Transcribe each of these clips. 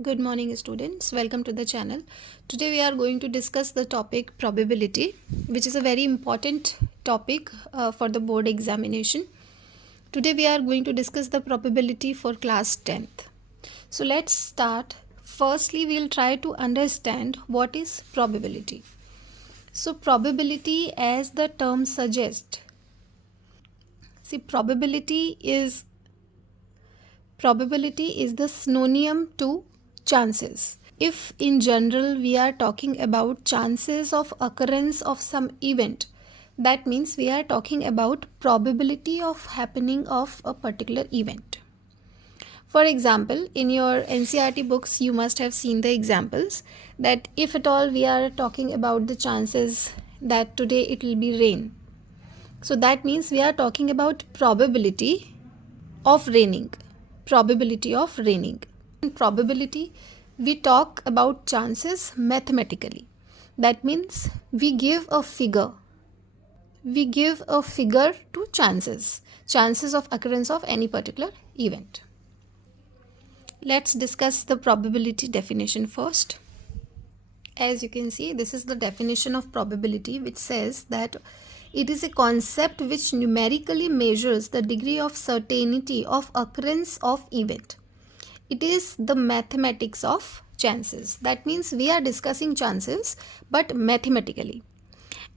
Good morning, students. Welcome to the channel. Today we are going to discuss the topic probability, which is a very important topic for the board examination. Today we are going to discuss the probability for class 10th. So let's start. Firstly, we'll try to understand what is probability. So probability, as the term suggests, probability is the synonym to chances. If in general we are talking about chances of occurrence of some event, that means we are talking about probability of happening of a particular event. For example, in your NCERT books, you must have seen the examples that if at all we are talking about the chances that today it will be rain. So that means we are talking about probability of raining. In probability, we talk about chances mathematically. That means we give a figure to chances of occurrence of any particular event. Let's discuss the probability definition first. As you can see, this is the definition of probability, which says that it is a concept which numerically measures the degree of certainty of occurrence of event. It is the mathematics of chances. That means we are discussing chances but mathematically.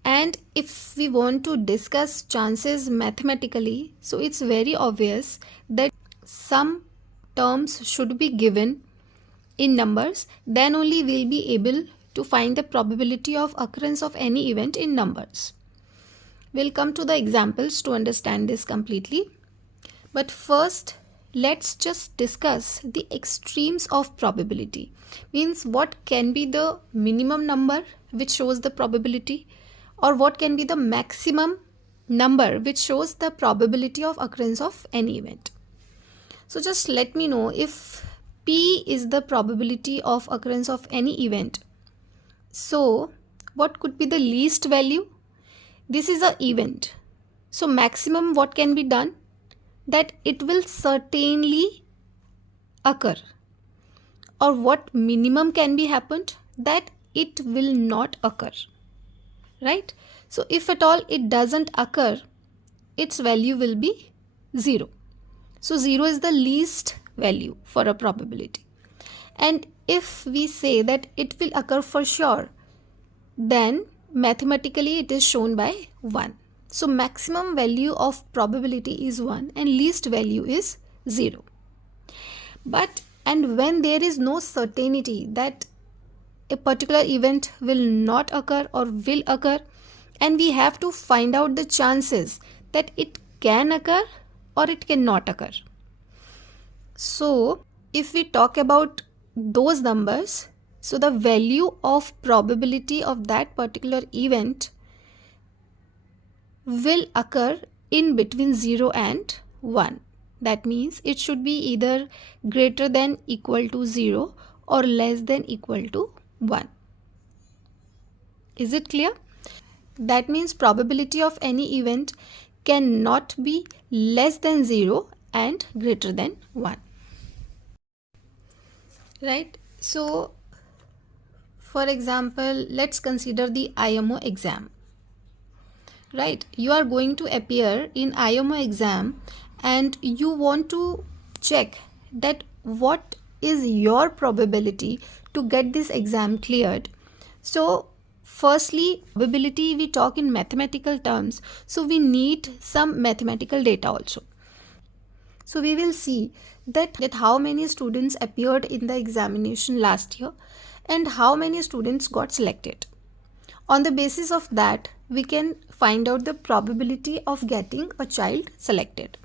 And if we want to discuss chances mathematically, so it's very obvious that some terms should be given in numbers, then only we'll be able to find the probability of occurrence of any event in numbers. We'll come to the examples to understand this completely. But first, let's just discuss the extremes of probability. Means what can be the minimum number which shows the probability, or what can be the maximum number which shows the probability of occurrence of any event. So just let me know if P is the probability of occurrence of any event. So what could be the least value? This is an event. So maximum what can be done? That it will certainly occur. Or what minimum can be happened? That it will not occur. Right? So if at all it doesn't occur, its value will be 0. So 0 is the least value for a probability. And if we say that it will occur for sure, then mathematically it is shown by 1. So maximum value of probability is 1 and least value is 0. And when there is no certainty that a particular event will not occur or will occur, and we have to find out the chances that it can occur or it cannot occur. So if we talk about those numbers, so the value of probability of that particular event will occur in between 0 and 1. That means it should be either greater than equal to 0 or less than equal to 1. Is it clear? That means probability of any event cannot be less than 0 and greater than 1. Right? So, for example, let's consider the IMO exam. Right? You are going to appear in IMO exam and you want to check that what is your probability to get this exam cleared. So firstly, probability we talk in mathematical terms, so we need some mathematical data also. So we will see that how many students appeared in the examination last year and how many students got selected. On the basis of that, we can find out the probability of getting a child selected.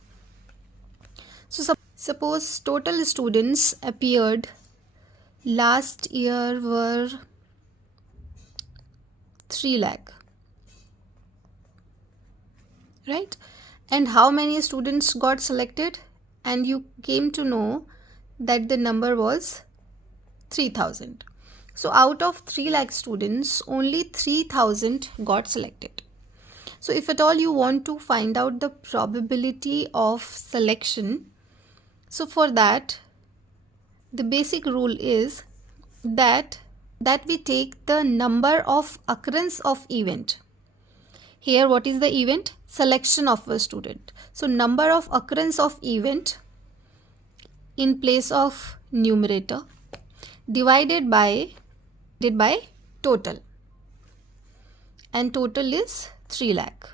So suppose total students appeared last year were 3 lakh. Right? And how many students got selected? And you came to know that the number was 3000. So out of 3 lakh students, only 3000 got selected. So if at all you want to find out the probability of selection, so for that, the basic rule is that we take the number of occurrence of event. Here what is the event? Selection of a student. So number of occurrence of event in place of numerator divided by total, and total is 3 lakh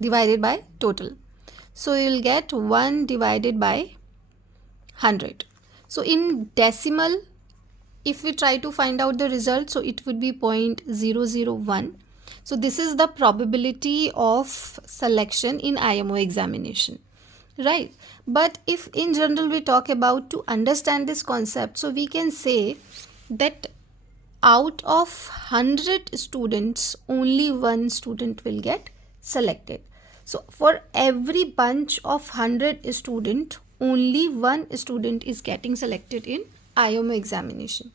divided by total. So you will get 1 divided by 100. So in decimal, if we try to find out the result, so it would be 0.001. So this is the probability of selection in IMO examination, right? But if in general we talk about to understand this concept, so we can say that out of 100 students, only one student will get selected. So for every bunch of 100 students, only one student is getting selected in IMO examination.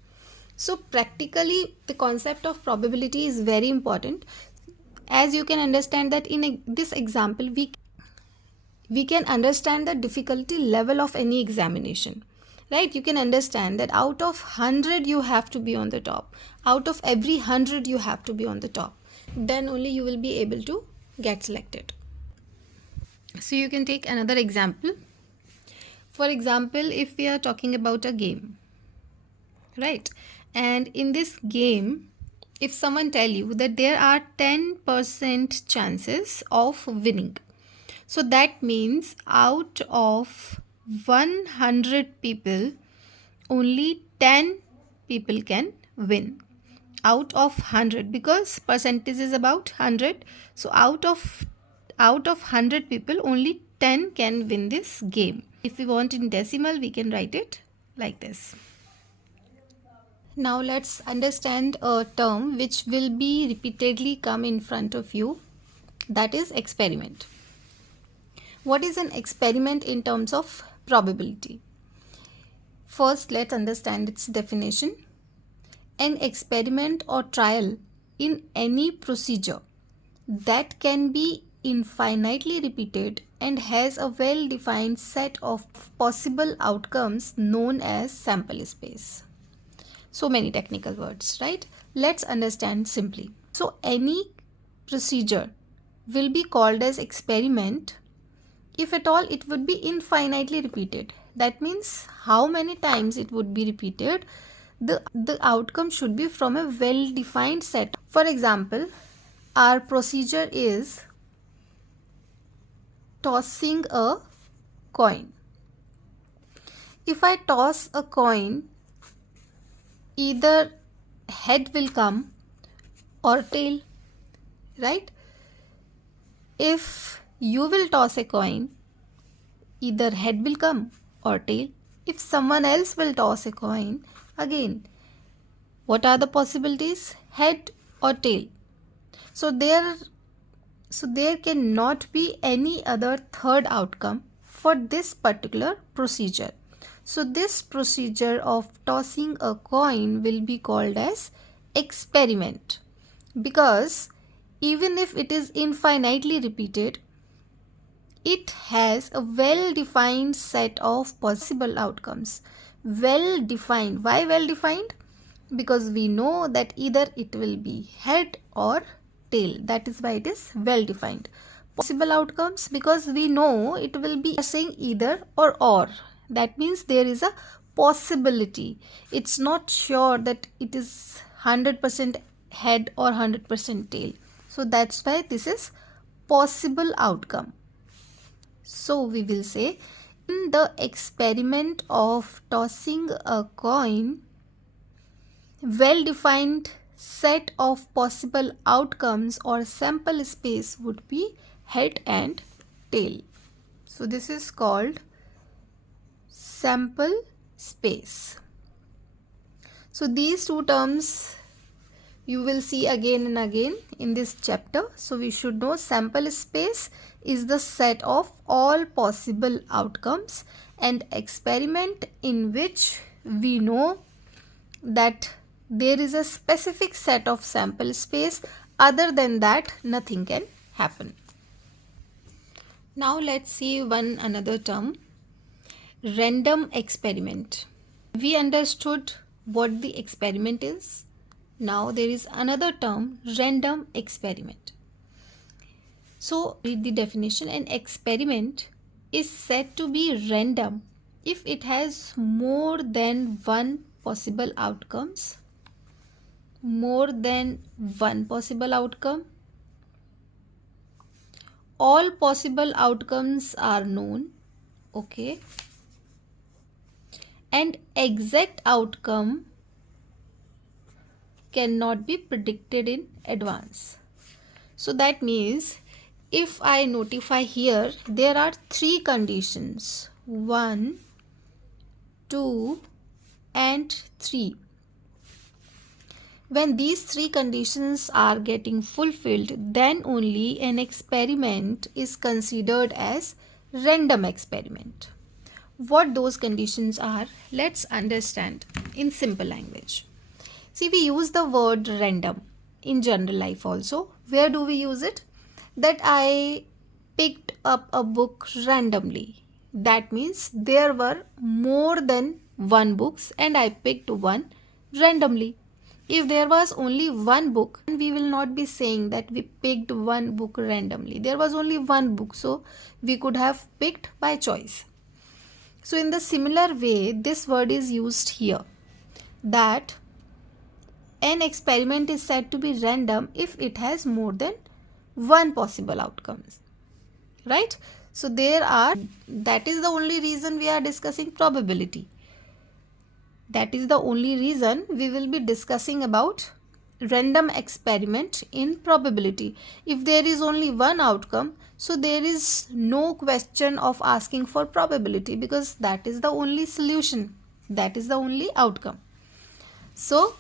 So practically the concept of probability is very important. As you can understand that in this example, we can understand the difficulty level of any examination, right? You can understand that out of 100 you have to be on the top. Out of every 100 you have to be on the top. Then only you will be able to get selected. So you can take another example. For example, if we are talking about a game, right? And in this game, if someone tell you that there are 10% chances of winning, so that means out of 100 people, only 10 people can win. Out of 100, because percentage is about 100. So out of 100 people, only 10 can win this game. If we want in decimal, we can write it like this. Now let's understand a term which will be repeatedly come in front of you, that is experiment. What is an experiment in terms of probability? First, let's understand its definition. An experiment or trial in any procedure that can be infinitely repeated and has a well-defined set of possible outcomes known as sample space. So many technical words, right? Let's understand simply. So any procedure will be called as experiment if at all it would be infinitely repeated. That means how many times it would be repeated, the outcome should be from a well-defined set. For example, our procedure is tossing a coin. If I toss a coin, either head will come or tail, right? If you will toss a coin, either head will come or tail. If someone else will toss a coin, again, what are the possibilities? Head or tail. So there cannot be any other third outcome for this particular procedure. So this procedure of tossing a coin will be called as experiment, because even if it is infinitely repeated, it has a well-defined set of possible outcomes. Well-defined. Why well-defined? Because we know that either it will be head or tail. That is why it is well-defined. Possible outcomes, because we know it will be saying either or. That means there is a possibility. It's not sure that it is 100% head or 100% tail. So that's why this is possible outcome. So we will say, in the experiment of tossing a coin, well-defined set of possible outcomes or sample space would be head and tail. So this is called sample space. So these two terms you will see again and again in this chapter. So we should know sample space is the set of all possible outcomes, and experiment in which we know that there is a specific set of sample space. Other than that, nothing can happen. Now let's see one another term. random experiment. We understood what the experiment is. Now there is another term, random experiment. So read the definition. An experiment is said to be random if it has more than one possible outcomes. More than one possible outcome. All possible outcomes are known. Okay. And exact outcome cannot be predicted in advance. So that means if I notify here, there are three conditions, 1, 2 and 3. When these three conditions are getting fulfilled, then only an experiment is considered as random experiment. What those conditions are, let's understand in simple language. See, we use the word random in general life also. Where do we use it? That I picked up a book randomly. That means there were more than one books and I picked one randomly. If there was only one book, we will not be saying that we picked one book randomly. There was only one book, so we could have picked by choice. So in the similar way, this word is used here, that an experiment is said to be random if it has more than one possible outcomes, right? So that is the only reason we are discussing probability. That is the only reason we will be discussing about random experiment in probability. If there is only one outcome, so there is no question of asking for probability, because that is the only solution, that is the only outcome. So,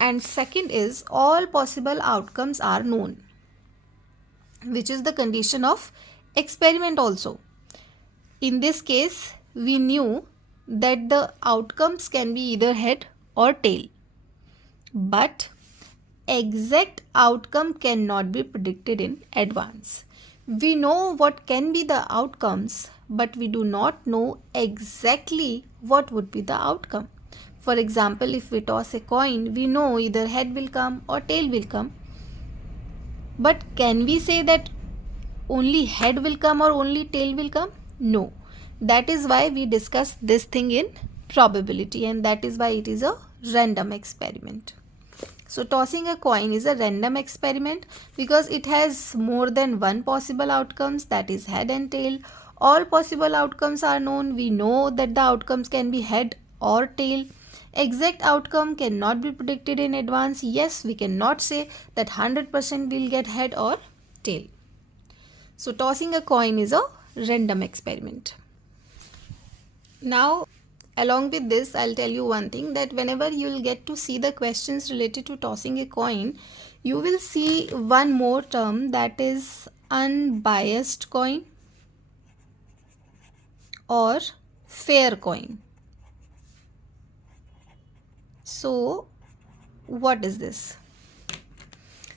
and second is all possible outcomes are known, which is the condition of experiment also. In this case, we knew that the outcomes can be either head or tail, but exact outcome cannot be predicted in advance. We know what can be the outcomes, but we do not know exactly what would be the outcome. For example, if we toss a coin, we know either head will come or tail will come. But can we say that only head will come or only tail will come? No. That is why we discuss this thing in probability, and that is why it is a random experiment. So tossing a coin is a random experiment because it has more than one possible outcomes, that is head and tail. All possible outcomes are known. We know that the outcomes can be head or tail. Exact outcome cannot be predicted in advance. Yes, we cannot say that 100% will get head or tail. So tossing a coin is a random experiment. Now, along with this, I'll tell you one thing, that whenever you'll get to see the questions related to tossing a coin, you will see one more term, that is unbiased coin or fair coin. So, what is this?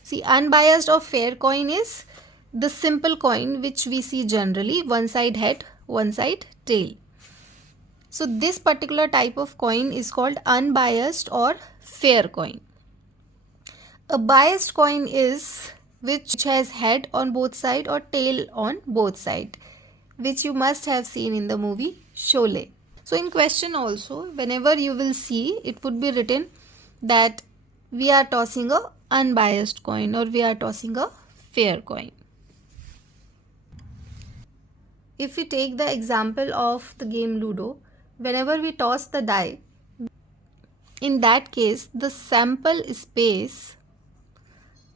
See, unbiased or fair coin is the simple coin which we see generally, one side head, one side tail. So this particular type of coin is called unbiased or fair coin. A biased coin is which has head on both sides or tail on both sides, which you must have seen in the movie Sholay. So in question also, whenever you will see, it would be written that we are tossing a unbiased coin or we are tossing a fair coin. If we take the example of the game Ludo, whenever we toss the die, in that case the sample space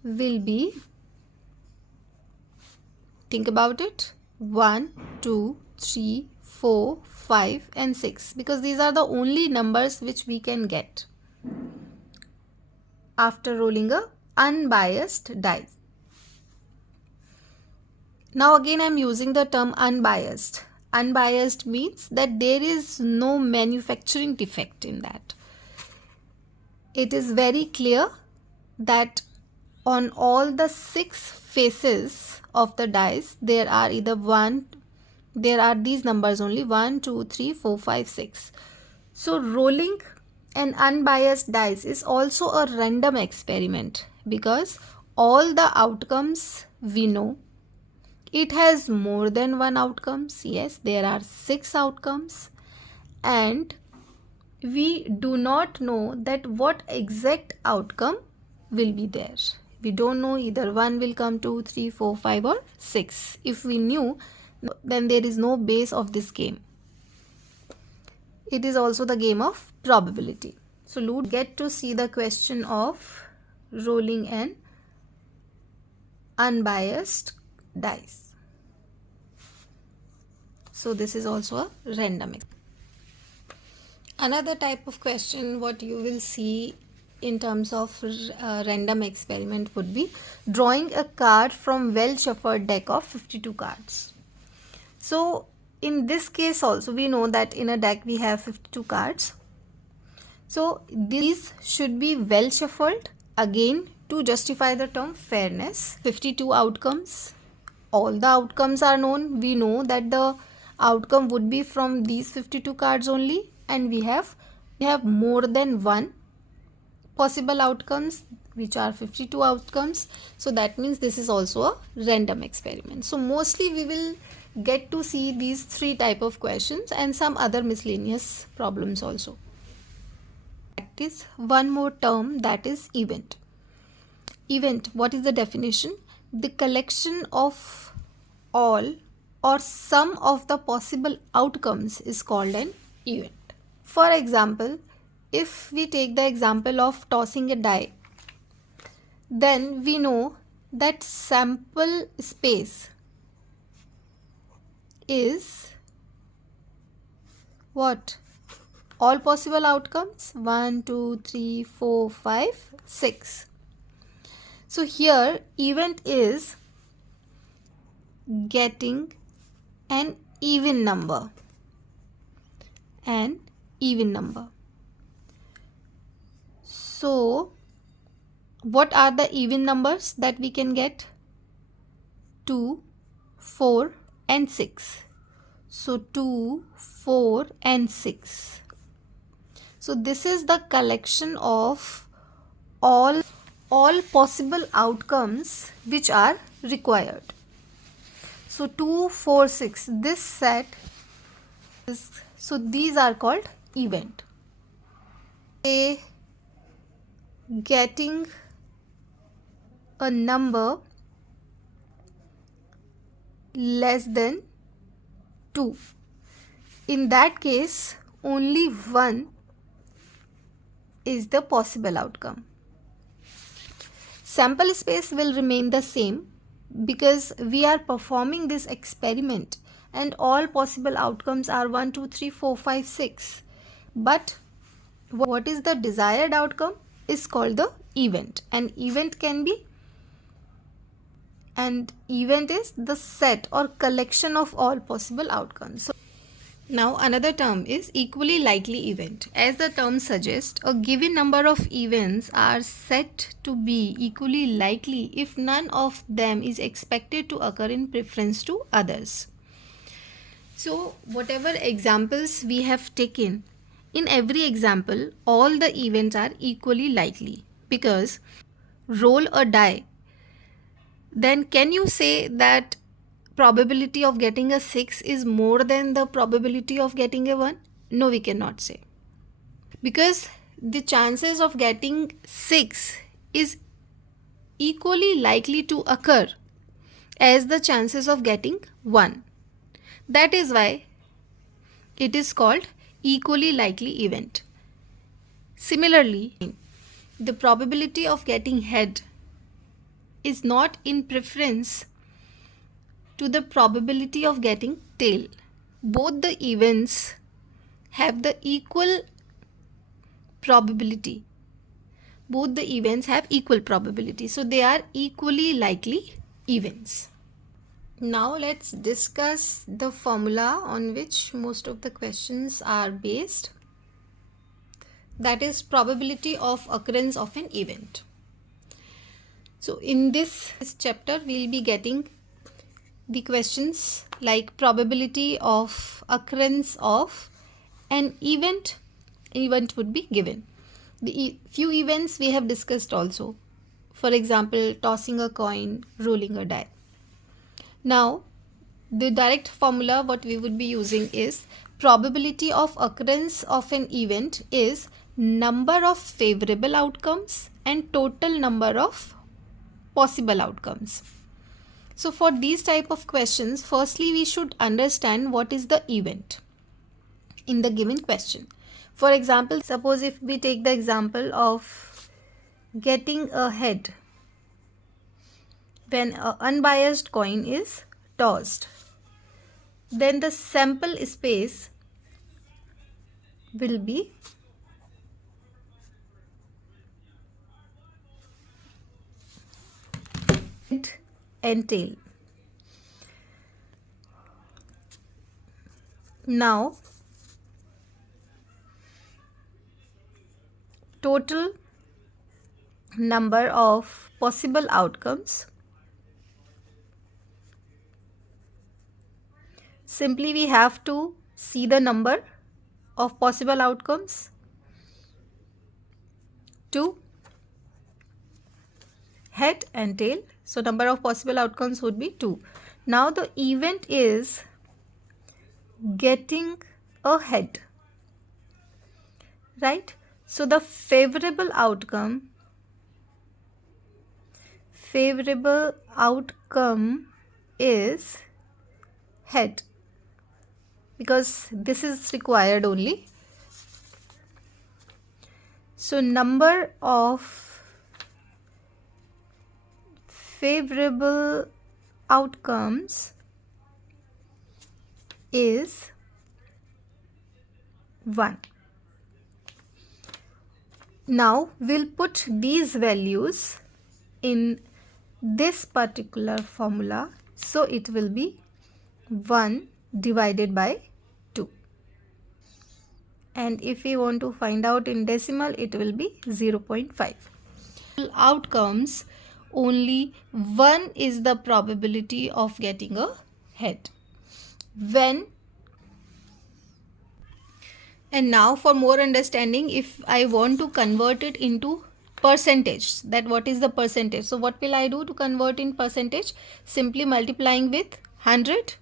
will be, think about it, 1, 2, 3, 4, 5 and 6, because these are the only numbers which we can get after rolling a unbiased die. Now again I am using the term unbiased. Unbiased means that there is no manufacturing defect in that. It is very clear that on all the 6 faces of the dice, there are either 1, there are these numbers only, 1, 2, 3, 4, 5, 6. So rolling an unbiased dice is also a random experiment because all the outcomes we know. It has more than one outcomes. Yes, there are 6 outcomes, and we do not know that what exact outcome will be there. We don't know either 1 will come, 2, 3, 4, 5 or 6. If we knew, then there is no base of this game. It is also the game of probability. So you get to see the question of rolling an unbiased dice. So this is also a random. Another type of question what you will see in terms of random experiment would be drawing a card from well shuffled deck of 52 cards. So in this case also we know that in a deck we have 52 cards. So these should be well shuffled again to justify the term fairness. 52 outcomes. All the outcomes are known. We know that the outcome would be from these 52 cards only, and we have more than one possible outcomes, which are 52 outcomes. So that means this is also a random experiment. So mostly we will get to see these 3 type of questions and some other miscellaneous problems also. That is one more term, that is event. Event, what is the definition? The collection of all or some of the possible outcomes is called an event. For example, if we take the example of tossing a die, then we know that sample space is what? All possible outcomes, 1, 2, 3, 4, 5, 6. So here event is getting an even number. So what are the even numbers that we can get? 2, 4 and 6. So 2, 4 and 6. So this is the collection of all possible outcomes which are required. So 2, 4, 6, this set is, so these are called event. Getting a number less than 2. In that case, only 1 is the possible outcome. Sample space will remain the same because we are performing this experiment and all possible outcomes are 1, 2, 3, 4, 5, 6. But what is the desired outcome is called the event. An event is the set or collection of all possible outcomes. So now another term is equally likely event. As the term suggests, a given number of events are set to be equally likely if none of them is expected to occur in preference to others. So whatever examples we have taken, in every example all the events are equally likely, because roll a die, then can you say that probability of getting a 6 is more than the probability of getting a 1? No, we cannot say, because the chances of getting 6 is equally likely to occur as the chances of getting 1. That is why it is called equally likely event. Similarly, the probability of getting head is not in preference to the probability of getting tail. Both the events have the equal probability. Both the events have equal probability. So they are equally likely events. Now let's discuss the formula on which most of the questions are based. That is probability of occurrence of an event. So in this chapter we'll be getting the questions like probability of occurrence of an event would be given. The few events we have discussed also. For example, tossing a coin, rolling a die. Now, the direct formula what we would be using is probability of occurrence of an event is number of favorable outcomes and total number of possible outcomes. So for these type of questions, firstly we should understand what is the event in the given question. For example, suppose if we take the example of getting a head when an unbiased coin is tossed, then the sample space will be head and tail. Now, total number of possible outcomes, simply we have to see the number of possible outcomes, 2, head and tail. So number of possible outcomes would be 2. Now the event is getting a head, right? So the favorable outcome is head, because this is required only. So number of favorable outcomes is 1. Now we'll put these values in this particular formula, so it will be 1 divided by 2, and if we want to find out in decimal, it will be 0.5. Outcomes, only 1 is the probability of getting a head. And now for more understanding, if I want to convert it into percentage, that what is the percentage? So what will I do to convert in percentage? Simply multiplying with 100.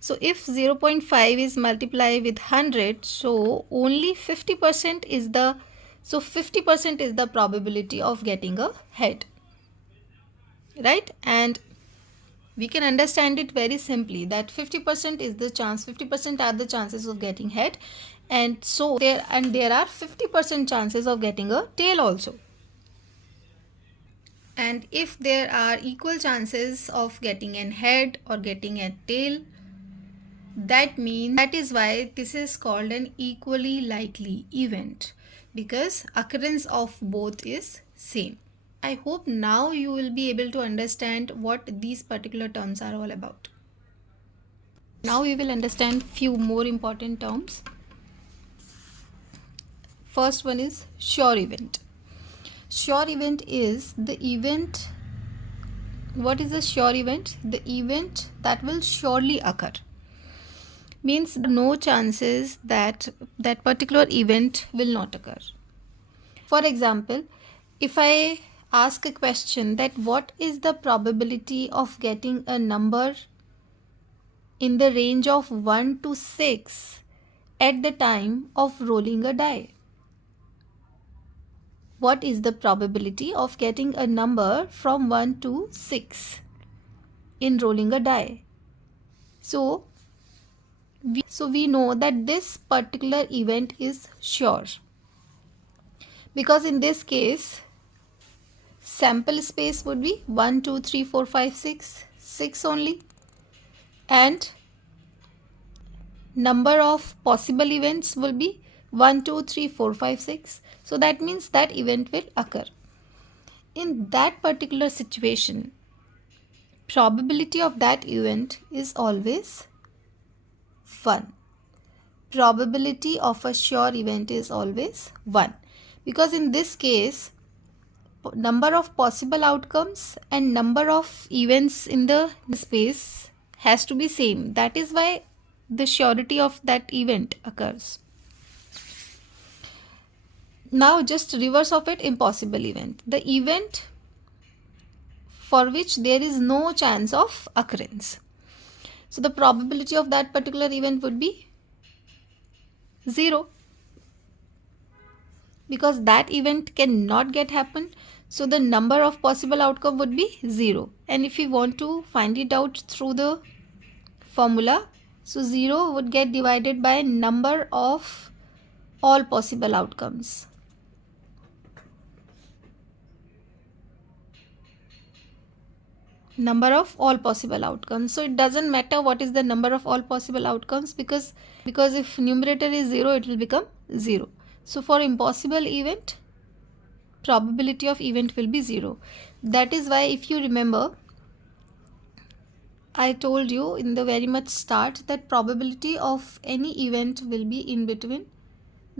So if 0.5 is multiplied with 100, so only 50% is the, so 50% is the probability of getting a head, right? And we can understand it very simply that 50% is the chance, 50% are the chances of getting head, and so there are 50% chances of getting a tail also. And if there are equal chances of getting an head or getting a tail, that is why this is called an equally likely event, because occurrence of both is same. I hope now you will be able to understand what these particular terms are all about. Now we will understand few more important terms. First one is sure event. Sure event is the event. What is a sure event? The event that will surely occur. Means no chances that that particular event will not occur. For example, if I ask a question that what is the probability of getting a number in the range of 1 to 6 at the time of rolling a die? What is the probability of getting a number from 1 to 6 in rolling a die? So we know that this particular event is sure, because in this case sample space would be 1 2 3 4 5 6 only, and number of possible events will be 1 2 3 4 5 6. So that means that event will occur. In that particular situation, probability of that event is always 1. Probability of a sure event is always 1, because in this case number of possible outcomes and number of events in the space has to be same. That is why the surety of that event occurs. Now just reverse of it, impossible event. The event for which there is no chance of occurrence. So the probability of that particular event would be 0, because that event cannot get happen. So the number of possible outcome would be 0. And if we want to find it out through the formula, so 0 would get divided by number of all possible outcomes. Number of all possible outcomes. So it doesn't matter what is the number of all possible outcomes, because if numerator is 0, it will become 0. So for impossible event, probability of event will be 0. That is why, if you remember, I told you in the very much start that probability of any event will be in between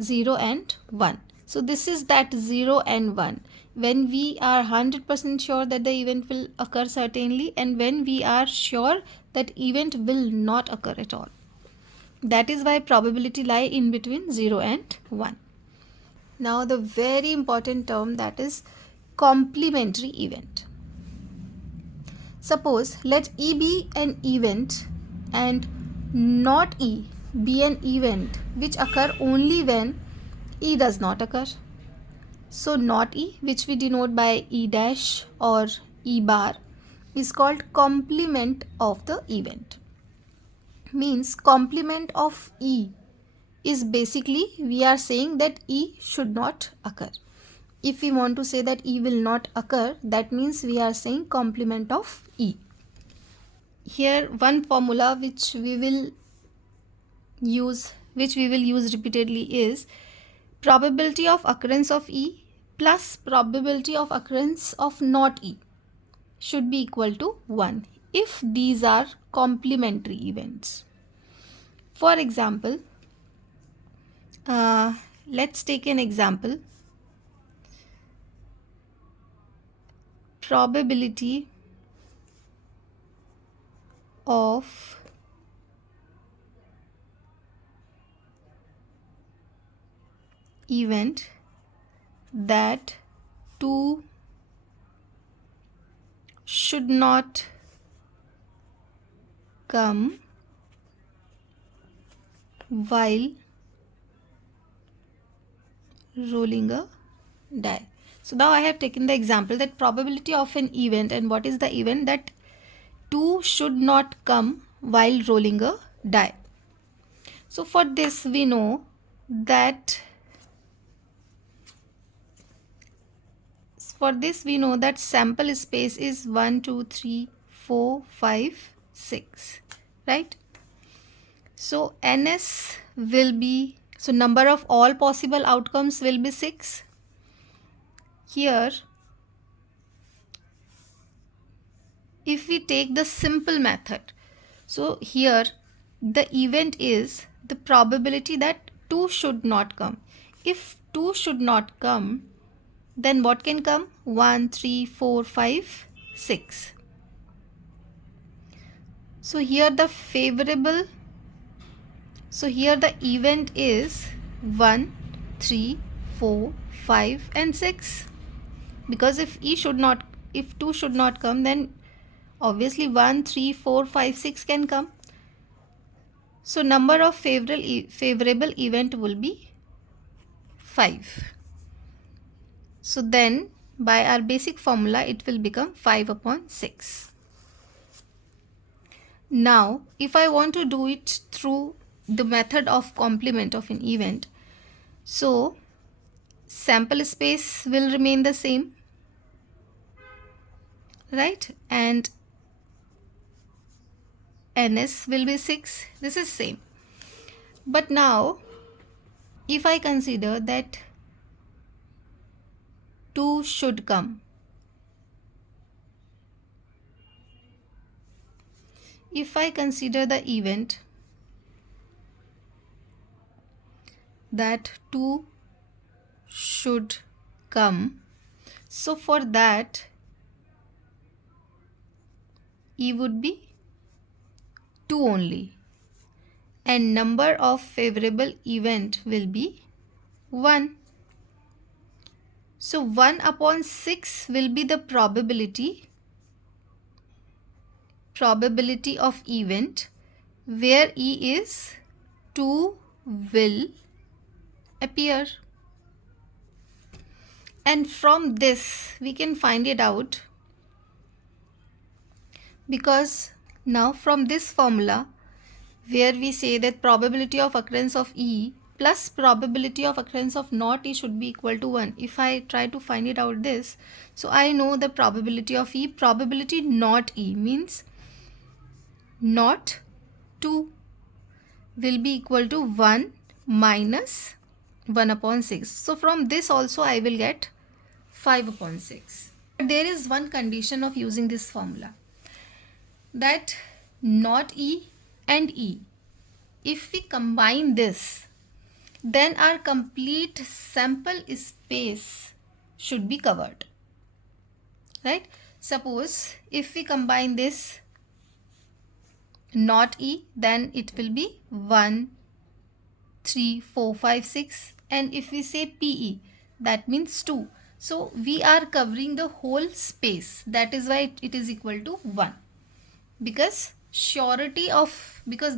0 and 1. So this is that 0 and 1. When we are 100% sure that the event will occur certainly, and when we are sure that event will not occur at all. That is why probability lie in between 0 and 1. Now the very important term, that is complementary event. Suppose let E be an event and not E be an event which occur only when E does not occur. So not E, which we denote by E dash or E bar, is called complement of the event. Means complement of E is basically, we are saying that E should not occur. If we want to say that E will not occur, that means we are saying complement of E. Here one formula which we will use repeatedly is probability of occurrence of E plus probability of occurrence of not E should be equal to 1 if these are complementary events. For example, let's take an example. Probability of event that 2 should not come while rolling a die. So now I have taken the example that probability of an event, and what is the event? That 2 should not come while rolling a die. So for this we know that sample space is 1, 2, 3, 4, 5, 6, right? So NS will be, so number of all possible outcomes will be 6. Here, if we take the simple method, so here the event is the probability that 2 should not come. If 2 should not come, then what can come? 1, 3, 4, 5, 6. So here the event is 1, 3, 4, 5 and 6. Because if 2 should not come, then obviously 1, 3, 4, 5, 6 can come. So number of favorable event will be 5. So then by our basic formula it will become 5 upon 6. Now if I want to do it through the method of complement of an event, so sample space will remain the same, right? And NS will be 6. This is same. But now if I consider that 2 should come, if I consider the event that 2 should come, so for that E would be 2 only, and number of favorable event will be 1. So 1 upon 6 will be the probability of event where E is 2 will appear. And from this we can find it out, because now from this formula where we say that probability of occurrence of E plus probability of occurrence of not E should be equal to 1. If I try to find it out this, so I know the probability of E, probability not E means not 2 will be equal to 1 minus 1 upon 6. So from this also I will get 5 upon 6. But there is one condition of using this formula, that not E and E, if we combine this, then our complete sample space should be covered, right? Suppose if we combine this not E, then it will be 1, 3, 4, 5, 6, and if we say PE, that means 2. So we are covering the whole space. That is why it is equal to 1, because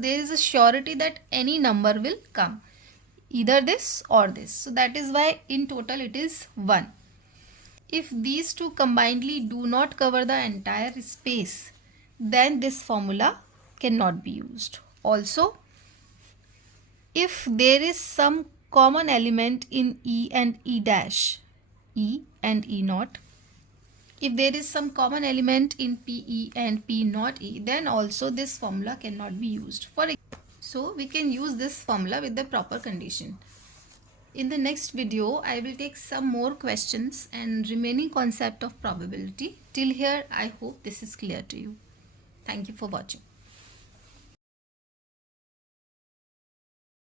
there is a surety that any number will come, either this or this. So that is why in total it is 1. If these two combinedly do not cover the entire space, then this formula cannot be used. Also, if there is some common element in E and E dash, E and E naught, if there is some common element in PE and P not E, then also this formula cannot be used. So we can use this formula with the proper condition. In the next video, I will take some more questions and remaining concept of probability. Till here, I hope this is clear to you. Thank you for watching.